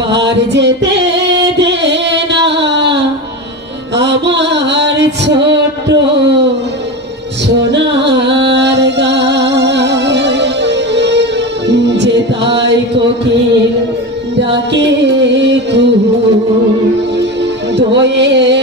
আর যেতে দে না আমার ছোট সোনার গান, যে তাই কোকিল ডাকে কুহু দোয়ে